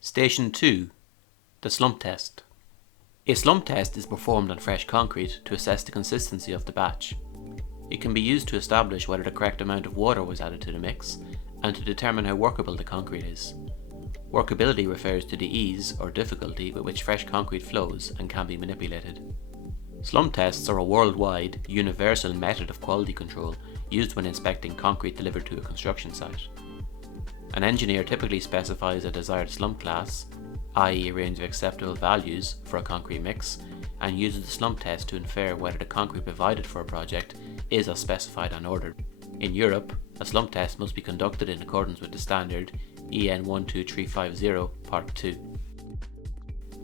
Station 2. The Slump Test. A slump test is performed on fresh concrete to assess the consistency of the batch. It can be used to establish whether the correct amount of water was added to the mix and to determine how workable the concrete is. Workability refers to the ease or difficulty with which fresh concrete flows and can be manipulated. Slump tests are a worldwide, universal method of quality control used when inspecting concrete delivered to a construction site. An engineer typically specifies a desired slump class, i.e. a range of acceptable values for a concrete mix, and uses the slump test to infer whether the concrete provided for a project is as specified and ordered. In Europe, a slump test must be conducted in accordance with the standard EN 12350 Part 2.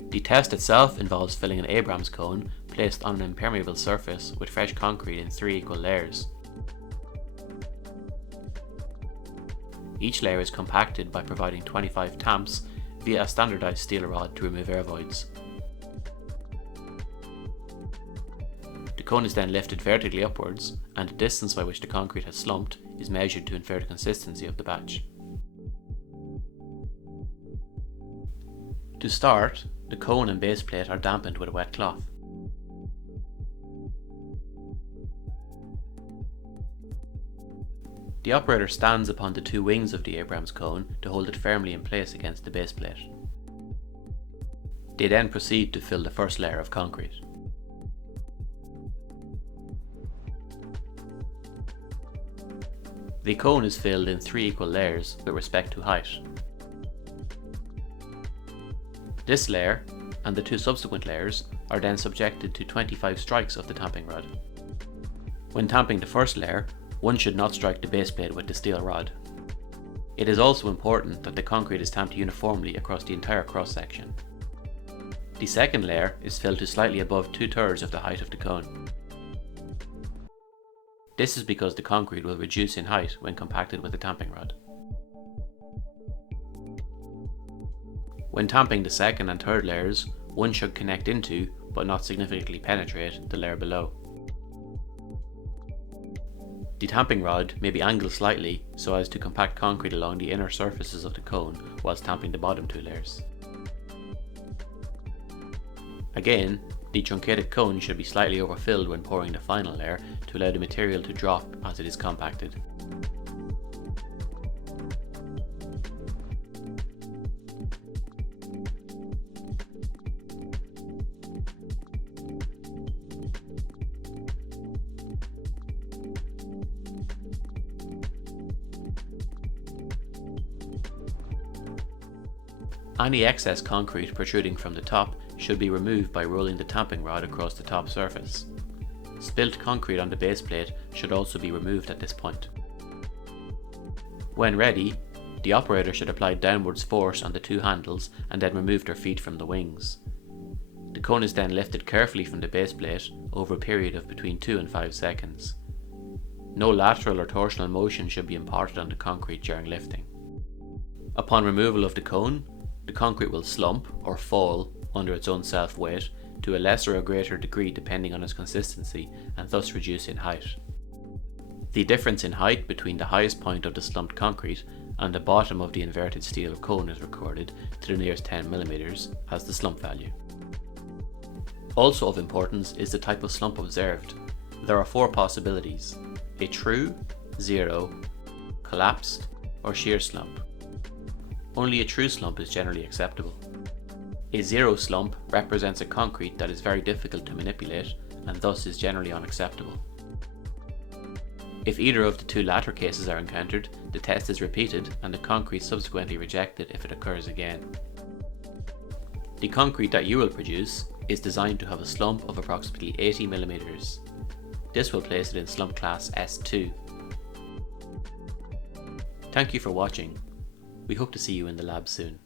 The test itself involves filling an Abrams cone placed on an impermeable surface with fresh concrete in 3 equal layers. Each layer is compacted by providing 25 tamps via a standardized steel rod to remove air voids. The cone is then lifted vertically upwards, and the distance by which the concrete has slumped is measured to infer the consistency of the batch. To start, the cone and base plate are dampened with a wet cloth. The operator stands upon the 2 wings of the Abrams cone to hold it firmly in place against the base plate. They then proceed to fill the first layer of concrete. The cone is filled in 3 equal layers with respect to height. This layer, and the 2 subsequent layers, are then subjected to 25 strikes of the tamping rod. When tamping the first layer, one should not strike the base plate with the steel rod. It is also important that the concrete is tamped uniformly across the entire cross section. The second layer is filled to slightly above 2/3 of the height of the cone. This is because the concrete will reduce in height when compacted with the tamping rod. When tamping the second and third layers, one should connect into, but not significantly penetrate, the layer below. The tamping rod may be angled slightly so as to compact concrete along the inner surfaces of the cone whilst tamping the bottom 2 layers. Again, the truncated cone should be slightly overfilled when pouring the final layer to allow the material to drop as it is compacted. Any excess concrete protruding from the top should be removed by rolling the tamping rod across the top surface. Spilt concrete on the base plate should also be removed at this point. When ready, the operator should apply downwards force on the 2 handles and then remove their feet from the wings. The cone is then lifted carefully from the base plate over a period of between 2 and 5 seconds. No lateral or torsional motion should be imparted on the concrete during lifting. Upon removal of the cone, the concrete will slump or fall under its own self-weight to a lesser or greater degree depending on its consistency and thus reduce in height. The difference in height between the highest point of the slumped concrete and the bottom of the inverted steel cone is recorded to the nearest 10 mm as the slump value. Also of importance is the type of slump observed. There are 4 possibilities: a true, zero, collapsed, or shear slump. Only a true slump is generally acceptable. A zero slump represents a concrete that is very difficult to manipulate and thus is generally unacceptable. If either of the 2 latter cases are encountered, the test is repeated and the concrete subsequently rejected if it occurs again. The concrete that you will produce is designed to have a slump of approximately 80 mm. This will place it in slump class S2. Thank you for watching. We hope to see you in the lab soon.